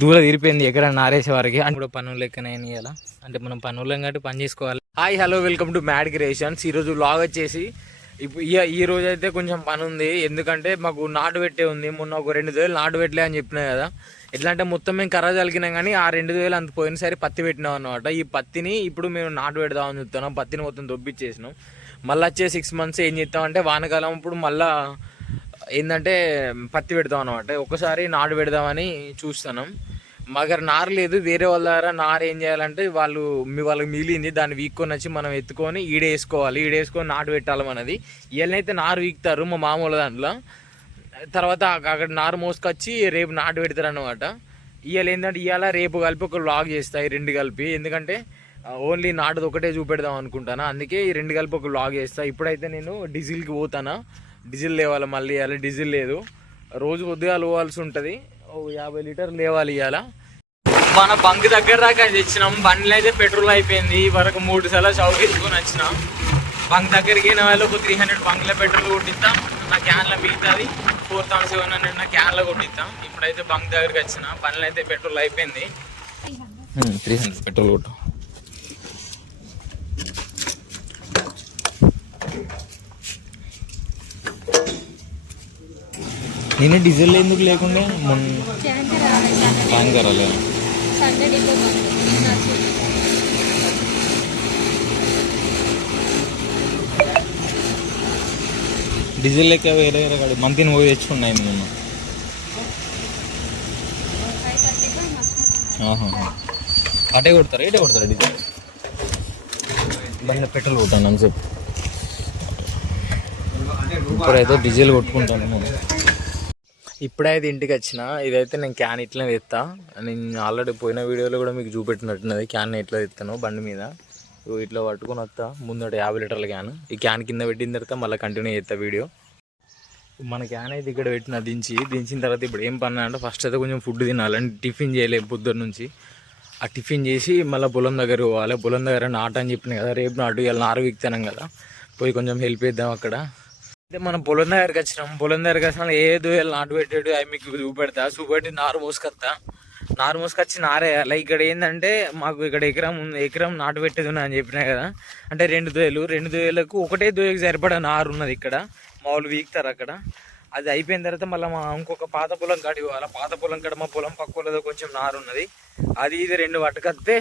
దూర తీరిపోయింది ఎక్కడ నారేసే వారికి. అని కూడా పనులు లెక్కనే ఇవాళ అంటే మనం పనులు కాబట్టి పని చేసుకోవాలి. Hi hello welcome to mad creations ఈరోజు లాగ్ వచ్చేసి ఇప్పుడు ఈ ఈ రోజు అయితే కొంచెం పని ఉంది. ఎందుకంటే మాకు నాటు పెట్టే ఉంది. మొన్న ఒక రెండు వేలు నాటు పెట్టలే అని చెప్పినా కదా. ఎట్లా అంటే మొత్తం మేము కర్ర చలికినాం కానీ ఆ రెండు వేలు అంత పోయినసారి పత్తి పెట్టినాం అనమాట ఈ పత్తిని ఇప్పుడు మేము నాటు పెడదామని చెప్తున్నాం పత్తిని మొత్తం దొబ్బిచ్చేసినాం. మళ్ళీ వచ్చే సిక్స్ మంత్స్ ఏం చేస్తామంటే వానకాలం ఇప్పుడు మళ్ళీ ఏంటంటే పత్తి పెడతాం అనమాట ఒకసారి నాటు పెడదామని చూస్తున్నాం. మగర్ దగ్గర నారు లేదు వేరే వాళ్ళ దగ్గర నారు ఏం చేయాలంటే వాళ్ళు మీ వాళ్ళకి మిగిలింది దాన్ని వీక్కొని వచ్చి మనం ఎత్తుకొని ఈడేసుకోవాలి ఈడేసుకొని నాటు పెట్టాలి మనది. వీళ్ళనైతే నారు వీక్తారు మా మామూలు దాంట్లో. తర్వాత అక్కడ నారు మోసుకొచ్చి రేపు నాటు పెడతారు అనమాట ఇవాళ ఏంటంటే ఇవాళ రేపు కలిపి ఒక లాగ్ చేస్తాయి రెండు కలిపి. ఎందుకంటే ఓన్లీ నాటుది ఒకటే చూపెడదాం అనుకుంటాను. అందుకే ఈ రెండు కలిపి ఒక లాగ్ చేస్తాను ఇప్పుడైతే నేను డీజిల్కి పోతానా. డీజిల్ లేవాలి మళ్ళీ ఇవ్వాలి డీజిల్ లేదు. రోజు పొద్దుగాల పోవాల్సి ఉంటుంది. ఓ యాభై లీటర్లు లేవాలి ఇవాళ మన బంక్ దగ్గర దాకా తెచ్చినాం. బండ్లు అయితే పెట్రోల్ అయిపోయింది. ఈ వరకు మూడు సార్లు చౌకేసుకొని వచ్చినాం. బంక్ దగ్గరికి వెళ్ళిన వాళ్ళు ఒక త్రీ హండ్రెడ్ బంక్లో పెట్రోల్ కొట్టిస్తాం. నా క్యాన్లో మిగతాది ఫోర్ థౌసండ్ సెవెన్ హండ్రెడ్ నా క్యాన్లో కొట్టిస్తాం. ఇప్పుడైతే బంక్ దగ్గరికి వచ్చిన. బండ్లు అయితే పెట్రోల్ అయిపోయింది. త్రీ హండ్రెడ్ పెట్రోల్ కొట్టాం. నేను డీజిల్ ఎందుకు లేకుండే మొన్న ట్యాంకర్ అలా డీజిల్ లెక్క వేరే వేరే కాదు మంతిని పోయి తెచ్చుకున్నాయి మొన్న. ఆహా. అటే కొడతారా ఇటే కొడతారా డీజిల్? బండి పెట్రోల్ కొట్టాను అని చెప్పి. ఇప్పుడైతే డీజిల్ కొట్టుకుంటాను నేను. ఇప్పుడైతే ఇంటికి వచ్చిన. ఇదైతే నేను క్యాన్ ఇట్లా తెస్తా నేను ఆల్రెడీ పోయిన వీడియోలో కూడా మీకు చూపెట్టినట్టున్నది. క్యాన్ ఎట్లా తెస్తాను బండి మీద. ఇట్లా పట్టుకొని వస్తా ముందట యాభై లీటర్ల క్యాన్ ఈ క్యాన్ కింద పెట్టిన తర్వాత మళ్ళీ కంటిన్యూ చేస్తా వీడియో. మన క్యాన్ అయితే ఇక్కడ పెట్టిన దించి. దించిన తర్వాత ఇప్పుడు ఏం పన్నా అంటే ఫస్ట్ అయితే కొంచెం ఫుడ్ తినాలంటే టిఫిన్ చేయలేదు పొద్దున్న నుంచి. ఆ టిఫిన్ చేసి మళ్ళీ పొలం దగ్గర పోవాలి. పొలం దగ్గర నాట అని చెప్పిన కదా రేపు నాటు ఇలా నారు విక్తానం కదా. పోయి కొంచెం హెల్ప్ చేద్దాం అక్కడ. అయితే మనం పొలం దగ్గరికి వచ్చినాం. పొలం దగ్గరికి వచ్చిన. ఏ నాటు పెట్టాడు అవి మీకు చూపెడతా. చూపెట్టి నారు మోసుకొస్తా. నారు మోసుకొచ్చి నారేయాలి ఇక్కడ ఏంటంటే మాకు ఇక్కడ ఎకరం ఎకరం నాటు పెట్టేది అని చెప్పినా కదా. అంటే రెండు దోయలు. రెండు దోయలకు ఒకటే దోయకు సరిపడా నారు ఉన్నది ఇక్కడ. మామూలు వీక్తారు అక్కడ. అది అయిపోయిన తర్వాత మళ్ళీ మా ఇంకొక పాత పొలం కాడి పోవాలి. పాత పొలం కాడ మా పొలం పక్కలతో కొంచెం నారు ఉన్నది. అది ఇది రెండు పట్టుకొస్తే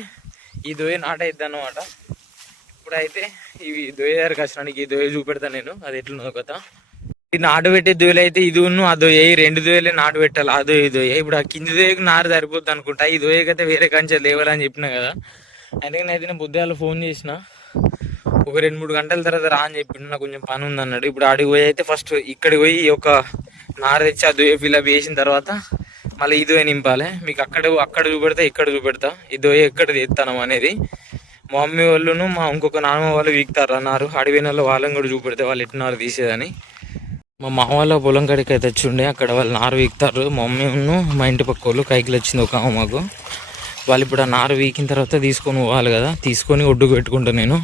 ఈ దోయ నాటైద్ది అన్నమాట ఇప్పుడైతే ఇవి దోయ దగ్గరకు వచ్చినానికి ఈ దోయ చూపెడతాను నేను. అది ఎట్లున్నదో కదా ఈ నాటు పెట్టే దొయ్యలు అయితే ఇది ఉన్ను ఆ దొయ్య రెండు దోయలే నాటు పెట్టాలి ఆ దొయ్య దొయ్య. ఇప్పుడు ఆ కింది దొయ్యకు నారు సరిపోద్ది అనుకుంటా. ఈ దొయ్యకైతే వేరే కంచె లేవాలని చెప్పిన కదా. అందుకని అయితే నేను బుద్ధాలు ఫోన్ చేసిన. ఒక రెండు మూడు గంటల తర్వాత రా అని చెప్పిండు నాకు కొంచెం పని ఉంది అన్నాడు. ఇప్పుడు ఆడికి పోయి అయితే ఫస్ట్ ఇక్కడికి పోయి ఒక నార తెచ్చి ఆ దొయ్య ఫిల్అప్ చేసిన తర్వాత మళ్ళీ ఈ నింపాలి. మీకు అక్కడ అక్కడ చూపెడతా ఇక్కడ చూపెడతా. ఈ దోయ ఎక్కడ తెస్తాను అనేది మా మమ్మీ వాళ్ళును మా ఇంకొక నాన్నమ్మ వాళ్ళు వీక్తారు అన్నారు. అడవి నెలలో వాళ్ళని కూడా చూపెడితే వాళ్ళు ఎట్టినారు తీసేదని. మా మామ వాళ్ళ పొలం కాడికి అయితే వచ్చిండే అక్కడ వాళ్ళు నారు వీక్తారు. మా మమ్మీ మా ఇంటి పక్క వాళ్ళు కైకిలు వచ్చింది ఒక అమ్మకు మాకు. వాళ్ళు ఇప్పుడు ఆ నారు వీకిన తర్వాత తీసుకొని పోవాలి కదా తీసుకొని ఒడ్డుకు పెట్టుకుంటా నేను.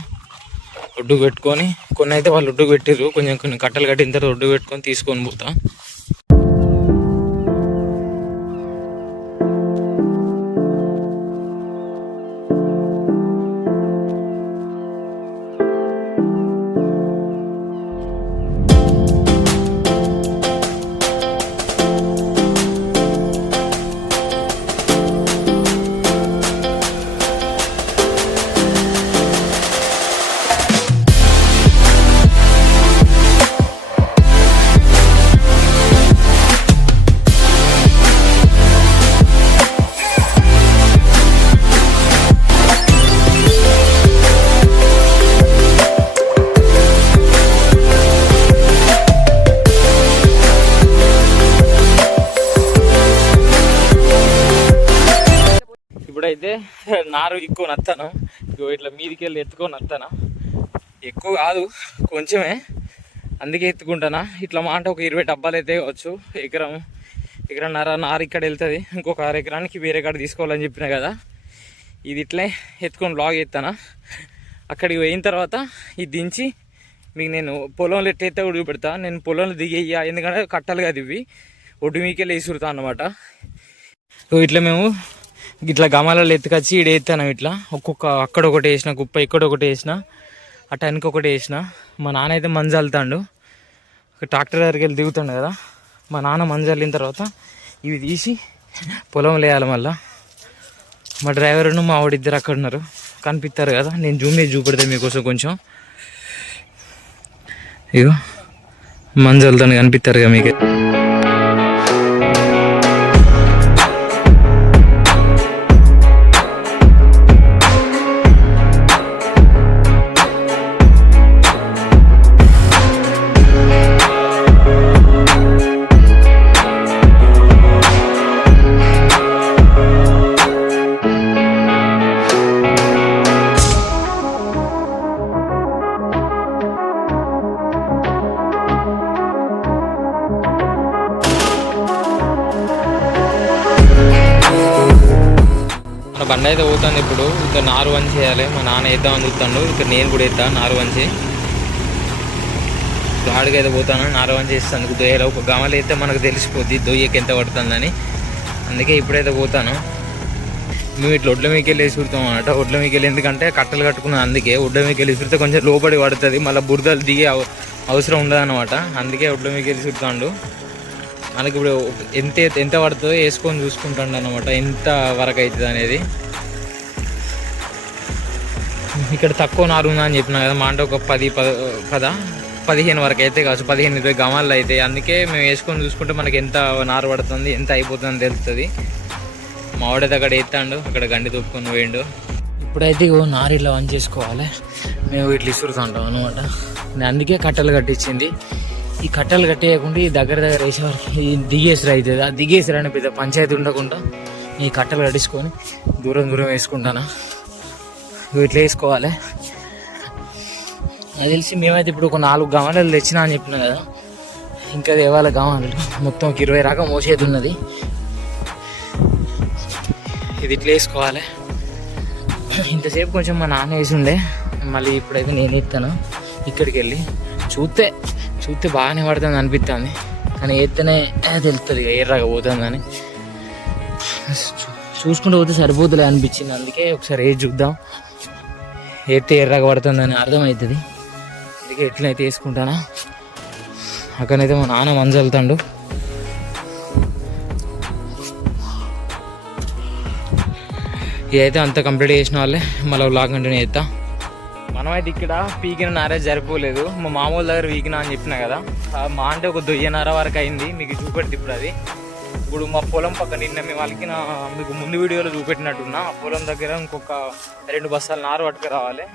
ఒడ్డుకు పెట్టుకొని కొన్ని అయితే వాళ్ళు ఒడ్డుకు పెట్టిర్రు. కొంచెం కొన్ని కట్టలు కట్టిన తర్వాత ఒడ్డుకు పెట్టుకొని తీసుకొని పోతా. నారు ఎక్కువ నత్తాను. ఇగో ఇట్లా మీదికి వెళ్ళి ఎత్తుకొని నత్తాను. ఎక్కువ కాదు కొంచెమే. అందుకే ఎత్తుకుంటానా. ఇట్లా మా అంటే ఒక ఇరవై డబ్బాలు అయితే కావచ్చు. ఎకరం ఎకరం నర నారు ఇక్కడ వెళ్తుంది. ఇంకొక అర ఎకరానికి వేరే కాడ తీసుకోవాలని చెప్పిన కదా. ఇది ఇట్లే ఎత్తుకొని బ్లాగ్ ఎత్తానా అక్కడికి పోయిన తర్వాత ఇది దించి మీకు నేను పొలంలో ఎట్లయితే కూడా పెడతా నేను పొలంలో దిగేయ్యా. ఎందుకంటే కట్టాలి కదా ఇవి. ఒడ్డు మీకెళ్ళి వేసురుతా అన్నమాట. ఇట్లా మేము ఇట్లా గమాలలో ఎత్తుకొచ్చి ఇడ ఎత్తాను ఇట్లా. ఒక్కొక్క అక్కడ ఒకటి వేసిన కుప్ప ఇక్కడ ఒకటి వేసిన అటు వెనక ఒకటి వేసిన. మా నాన్న అయితే మంజల్తాడు ట్రాక్టర్ దగ్గరికి వెళ్ళి దిగుతాడు కదా. మా నాన్న మంజల్లిన తర్వాత ఇవి తీసి పొలం వేయాలి మళ్ళీ. మా డ్రైవర్ను మా ఆవిడ ఇద్దరు అక్కడ ఉన్నారు. కనిపిస్తారు కదా. నేను జూమ్ చేసి చూపెడతాను మీకోసం కొంచెం. ఇగో మంజల్తో వెళ్తాను కనిపిస్తారు కదా మీకు. అయితే పోతుంది ఇప్పుడు. ఇక్కడ నారు వంచి చేయాలి. మా నాన్న వేద్దామని చూస్తాడు. ఇక్కడ నేను కూడా వేద్దా నారు వంచి. గాడికి అయితే పోతాను. నారు వంచి వేస్తాను దొయ్యలో ఒక గమలు అయితే మనకు తెలిసిపోద్ది. దొయ్యకి ఎంత పడుతుందని. అందుకే ఇప్పుడైతే పోతాను. మేము ఇట్లా ఒడ్ల మీకు వెళ్ళి వేసుకుడతాం అనమాట ఒడ్ల మీకు వెళ్ళి ఎందుకంటే కట్టలు కట్టుకున్నాం అందుకే. ఒడ్ల మీకు వెళ్ళి విసురితే కొంచెం లోపడి పడుతుంది. మళ్ళీ బురదలు దిగే అవ- అవసరం ఉండదన్నమాట. అందుకే ఒడ్ల మీకు వెళ్ళి చూస్తాడు. మనకి ఇప్పుడు ఎంత ఎంత పడుతుందో వేసుకొని చూసుకుంటాడు అనమాట ఎంత వరకు అవుతుంది అనేది. ఇక్కడ తక్కువ నారు ఉందని చెప్పినా కదా మా అంటే ఒక పది పద పద పదిహేను వరకు అయితే కావచ్చు పదిహేను ఇరవై గమాలు అయితే. అందుకే మేము వేసుకొని చూసుకుంటే మనకి ఎంత నారు పడుతుంది ఎంత అయిపోతుందని తెలుస్తుంది. మా వాడైతే అక్కడ ఎత్తాడు అక్కడ గండి తొప్పుకొని పోయిండు. ఇప్పుడైతే ఇగో నారు ఇట్లా ఆన్ చేసుకోవాలి. మేము ఇట్లా ఇసురుతుంటాం అనమాట నేను అందుకే కట్టెలు కట్టించింది. ఈ కట్టెలు కట్టేయకుండా ఈ దగ్గర దగ్గర వేసేవారికి దిగేసిరా దిగేసరి అవుతుంది ఆ అనే పెద్ద పంచాయతీ ఉండకుండా ఈ కట్టెలు కట్టించుకొని దూరం దూరం వేసుకుంటాను. ఇట్లా వేసుకోవాలి. నాకు తెలిసి మేమైతే ఇప్పుడు ఒక నాలుగు గమనాలు తెచ్చినా అని చెప్పిన కదా. ఇంకా దేవాల గమనాలు మొత్తం ఒక ఇరవై రకం మోసేది ఉన్నది ఇది ఇట్లా వేసుకోవాలి. ఇంతసేపు కొంచెం మా నాన్న వేసి ఉండే మళ్ళీ ఇప్పుడైతే నేను ఎత్తాను. ఇక్కడికి వెళ్ళి చూస్తే చూస్తే బాగానే పడుతుంది అనిపిస్తుంది. కానీ ఎత్తనే తెలుస్తుంది ఎర్రగా పోతుందని చూసుకుంటూ పోతే సరిపోతులే అనిపించింది. అందుకే ఒకసారి ఏది చూద్దాం. ఎత్తే ఎర్రగా పడుతుందని అర్థమవుతుంది. అందుకే ఎట్లయితే వేసుకుంటానా? అక్కడైతే మా నాన్న మంజలుతాడు. వెళ్తాడు ఇదైతే అంత కంప్లీట్ చేసిన వాళ్ళే. మళ్ళీ లాగ్ కంటిన్యూ చేస్తా. మనమైతే ఇక్కడ పీకిన నారే జరిపోలేదు మా మామూలు దగ్గర వీకినా అని చెప్పిన కదా. మా అంటే ఒక దొయ్యన్నర వరకు అయింది. మీకు చూపెడుతుంది ఇప్పుడు అది. ఇప్పుడు మా పొలం పక్కన నిన్న మేము వాళ్ళకి నా మీకు ముందు వీడియోలో చూపెట్టినట్టున్నా ఆ పొలం దగ్గర ఇంకొక రెండు బస్తాలు నారు పట్టుకు రావాలి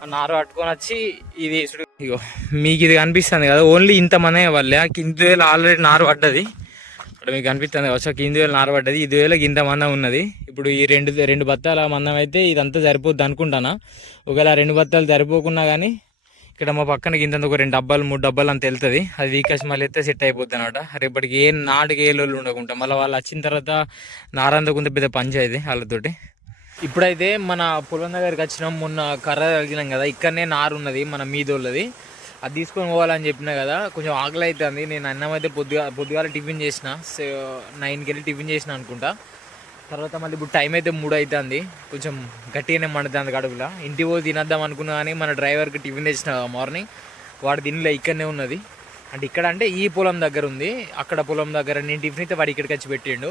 ఆ నారు పట్టుకొని వచ్చి ఇది ఇగో మీకు ఇది కనిపిస్తుంది కదా ఓన్లీ ఇంతమంది వాళ్ళే కింది వేలు ఆల్రెడీ నారు పడ్డది. ఇక్కడ మీకు కనిపిస్తుంది కదా కింది వేలు నారు పడ్డది ఇది వేలకు ఇంత మందం ఉన్నది. ఇప్పుడు ఈ రెండు రెండు బత్తాల మందం అయితే ఇదంతా సరిపోద్ది అనుకుంటానా? ఒకవేళ రెండు బత్తాలు సరిపోకున్నా కానీ ఇక్కడ మా పక్కన ఇంత ఒక రెండు డబ్బాలు మూడు డబ్బాలు అంత వెళ్తుంది. అది వీకాష్ మళ్ళీ అయితే సెట్ అయిపోద్ది అనమాట రేపటికి ఏ నాటికి ఏ లోళ్ళు ఉండకుండా మళ్ళీ వాళ్ళు వచ్చిన తర్వాత నారాందకుంత పెద్ద పంచాయతీ వాళ్ళతోటి. ఇప్పుడైతే మన పొలం దగ్గరికి వచ్చినాం. మొన్న కర్ర తగిలినాం కదా. ఇక్కడనే నారు ఉన్నది మన మీదోళ్ళది. అది తీసుకొని పోవాలని చెప్పినా కదా కొంచెం ఆకలి అవుతుంది. నేను అన్నం అయితే పొద్దుగా పొద్దుగాల టిఫిన్ చేసిన. నైన్కి వెళ్ళి టిఫిన్ చేసిన అనుకుంటా. తర్వాత మళ్ళీ ఇప్పుడు టైం అయితే మూడు అవుతుంది కొంచెం గట్టిగానే మండుతుంది కడుపులో ఇంటికి పోయి తినద్దాం అనుకున్నా కానీ మన డ్రైవర్కి టిఫిన్ తెచ్చిన మార్నింగ్ వాడు దీనిలో ఇక్కడనే ఉన్నది. అంటే ఇక్కడ అంటే ఈ పొలం దగ్గర ఉంది. అక్కడ పొలం దగ్గర నేను టిఫిన్ అయితే వాడు ఇక్కడికి వచ్చి పెట్టిండు.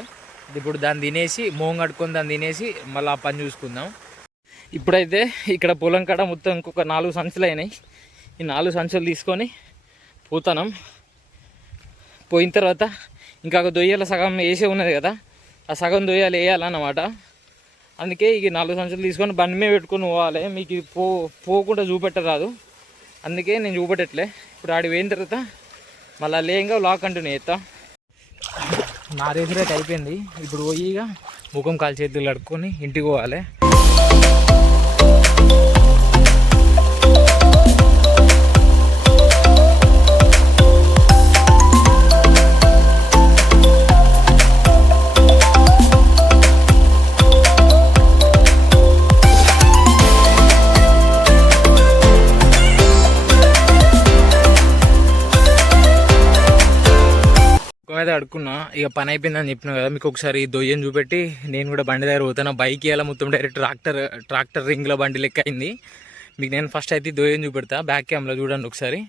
ఇప్పుడు దాన్ని తినేసి మోహం కట్టుకొని దాన్ని తినేసి మళ్ళీ ఆ పని చూసుకుందాం. ఇప్పుడైతే ఇక్కడ పొలం కాడ మొత్తం ఇంకొక నాలుగు సంచులు అయినాయి. ఈ నాలుగు సంచులు తీసుకొని పోతాం పోయిన తర్వాత ఇంకా ఒక దొయ్యాల సగం వేసే ఉన్నది కదా. ఆ సగం దొయ్యాలు వేయాలన్నమాట. అందుకే ఇక నాలుగు సంచులు తీసుకొని బండి మీద పెట్టుకొని పోవాలి. మీకు ఇది పో పోకుండా చూపెట్టరాదు. అందుకే నేను చూపెట్టట్లే. ఇప్పుడు ఆడి పోయిన తర్వాత మళ్ళీ లేయంగా లాక్ కంటిన్యూ చేస్తా నా రేసు రేట్ అయిపోయింది. ఇప్పుడు పోయి ఇక ముఖం కాలు చేతులు ఇంటికి పోవాలి. ఇక పని అయిపోయిందని చెప్పిన కదా మీకు ఒకసారి ఈ దొయ్యం చూపెట్టి నేను కూడా బండి దగ్గర పోతాను బైక్ ఇలా మొత్తం డైరెక్ట్ ట్రాక్టర్ ట్రాక్టర్ రింగ్లో బండి లెక్క అయింది. మీకు నేను ఫస్ట్ అయితే ఈ దొయ్యం చూపెడతా బ్యాక్ క్యామ్లో చూడండి ఒకసారి.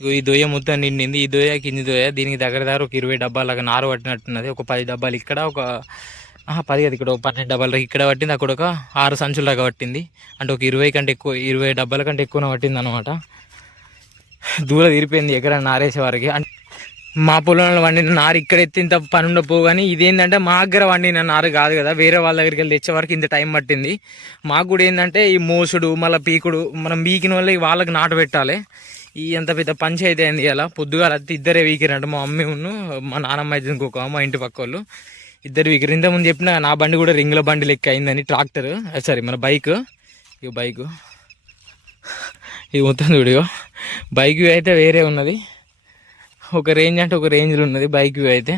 ఇగో ఈ దొయ్య మొత్తం నిండింది ఈ దొయ్య కింది దొయ్య దీనికి దగ్గర దగ్గర ఒక ఇరవై డబ్బాలాగా నారు పట్టినట్టున్నది ఒక పది డబ్బాలు ఇక్కడ ఒక పది కదా ఇక్కడ ఒక పన్నెండు డబ్బాలు ఇక్కడ పట్టింది అక్కడ ఒక ఆరు సంచుల దాకా పట్టింది. అంటే ఒక ఇరవై కంటే ఎక్కువ ఇరవై డబ్బాల కంటే ఎక్కువ పట్టింది అనమాట దూరం తీరిపోయింది ఎక్కడ నారేసే వారికి. అంటే మా పొలంలో వండిన నారు ఇక్కడ ఎత్తి ఇంత పని ఉండపో కానీ ఇదేంటంటే మా దగ్గర వండిన నారు కాదు కదా వేరే వాళ్ళ దగ్గరికి వెళ్ళి తెచ్చే వరకు ఇంత టైం పట్టింది. మాకు కూడా ఏంటంటే ఈ మోసుడు మళ్ళీ పీకుడు మనం వీకిన వాళ్ళకి వాళ్ళకి నాటు పెట్టాలి. ఈ ఎంత పెద్ద పంచాయతీ అయింది ఇలా పొద్దుగాల ఇద్దరే వీకిరంట మా మమ్మీ ఉన్ను మా నానమ్మ అయితే ఇంకొక మా ఇంటి పక్క వాళ్ళు. ఇద్దరు వీకిరు ఇంతకుముందు చెప్పిన నా బండి కూడా రింగుల బండి లెక్క అయిందని ట్రాక్టర్. సారీ మన బైక్. ఇక బైకు. ఇది మొత్తం చూడు బైక్ అయితే వేరే ఉన్నది. ఒక రేంజ్ అంటే ఒక రేంజ్లో ఉన్నది బైక్ వ్యూ అయితే.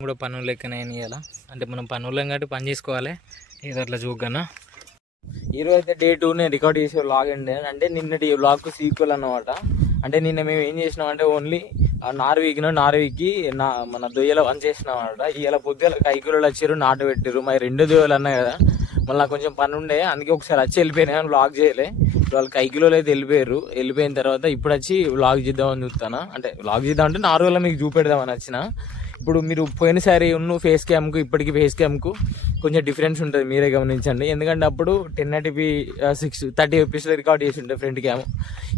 కూడా పనులు లెక్కనే ఇవ్వాలా అంటే మనం పనులు కాబట్టి పని చేసుకోవాలి. ఏదో అట్లా చూగన్నా ఈరోజు అయితే డే టూ నేను రికార్డ్ చేసే వ్లాగ్ అండి. అంటే నిన్నటి వ్లాగ్ సీక్వెల్ అన్నమాట. అంటే నిన్న మేము ఏం చేసినాం అంటే ఓన్లీ నారు వీకిన నా మన దొయ్యల వన్ చేసినాం అనమాట ఇవాళ పొద్దుల కైకూరలు వచ్చారు నాటు పెట్టారు మరి రెండు దొయ్యలు అన్నాయి కదా. మళ్ళీ కొంచెం పని ఉండే అందుకే ఒకసారి వచ్చి వెళ్ళిపోయినా కానీ వ్లాగ్ చేయలే. వాళ్ళకి వాళ్ళు అయితే వెళ్ళిపోయారు. వెళ్ళిపోయిన తర్వాత ఇప్పుడు వచ్చి వ్లాగ్ చేద్దామని చూస్తాను అంటే వ్లాగ్ చేద్దాం అంటే నార్మల్గా మీకు చూపెడదామని వచ్చిన. ఇప్పుడు మీరు పోయినసారి ఉన్న ఫేస్ క్యామ్కు ఇప్పటికి ఫేస్ క్యామ్కు కొంచెం డిఫరెన్స్ ఉంటుంది. మీరే గమనించండి. ఎందుకంటే అప్పుడు ten eighty P six thirty episode record చేసి ఉండే ఫ్రంట్ క్యామ్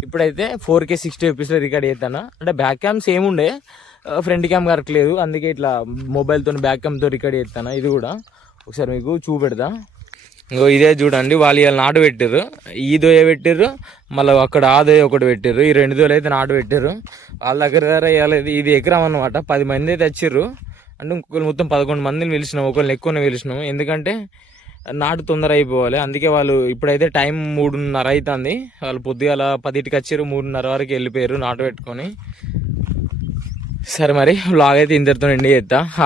ఇప్పుడైతే four K sixty episode record చేస్తాను అంటే బ్యాక్ క్యామ్ సేమ్ ఉండే. ఫ్రంట్ క్యామ్ కరెక్ట్ లేదు. అందుకే ఇట్లా మొబైల్తో బ్యాక్ క్యామ్తో రికార్డ్ చేస్తాను ఇది కూడా ఒకసారి మీకు చూపెడతా. ఇంకో ఇదే చూడండి వాళ్ళు ఇవాళ నాటు పెట్టారు ఈ దోయ పెట్టారు మళ్ళీ అక్కడ ఆ దోయ ఒకటి పెట్టారు ఈ రెండు దోయలు అయితే నాటు పెట్టారు వాళ్ళ దగ్గర దగ్గర ఇది- ఇది ఎకరం అనమాట పది మంది అయితే వచ్చారు అంటే ఇంకొకరు మొత్తం పదకొండు మందిని పిలిచినాం ఒకరిని ఎక్కువనే పిలిచినాం. ఎందుకంటే నాటు తొందర అయిపోవాలి. అందుకే వాళ్ళు ఇప్పుడైతే టైం మూడున్నర అవుతుంది వాళ్ళు పొద్దుగాల పదిటికి వచ్చారు మూడున్నర వరకు వెళ్ళిపోయారు నాటు పెట్టుకొని. సరే మరి వ్లాగ్ అయితే ఇంతటితో ఎండి చేస్తా.